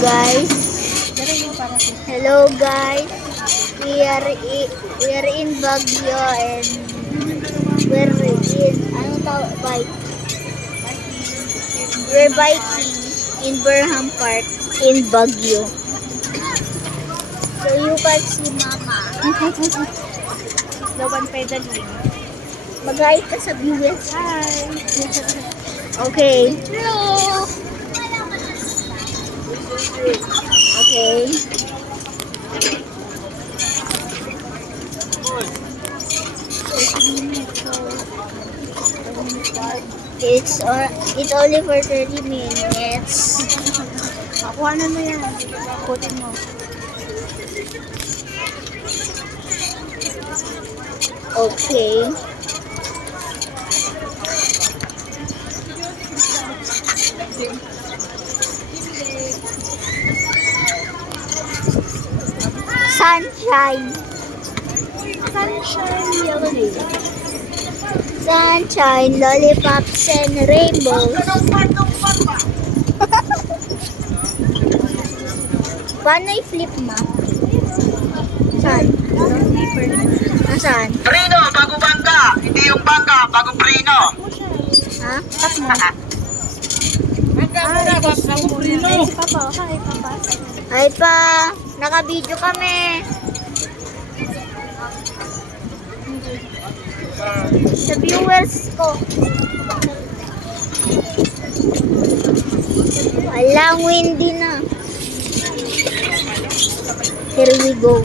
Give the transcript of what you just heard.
guys. Hello guys. We are in Baguio and we're biking in Burham Park in Baguio. So you can see Mama. The one pedaling. Mag-hi ka sa viewers. Hi. Okay. Hello. Okay. It's only for 30 minutes. Kuhanan mo yan. Putin mo. Okay. Sunshine. Sunshine, lollipops, and rainbows. Paano i-flip ma? Saan? Nasaan? Prino, bago bangka. Hindi yung bangka, bago prino. Ha? Tap mo. Bangka muna, bago prino. Ay, si Papa. Hi, Papa. Ay pa, naka-video kami. Sa viewers ko. Walang windy na. Here we go.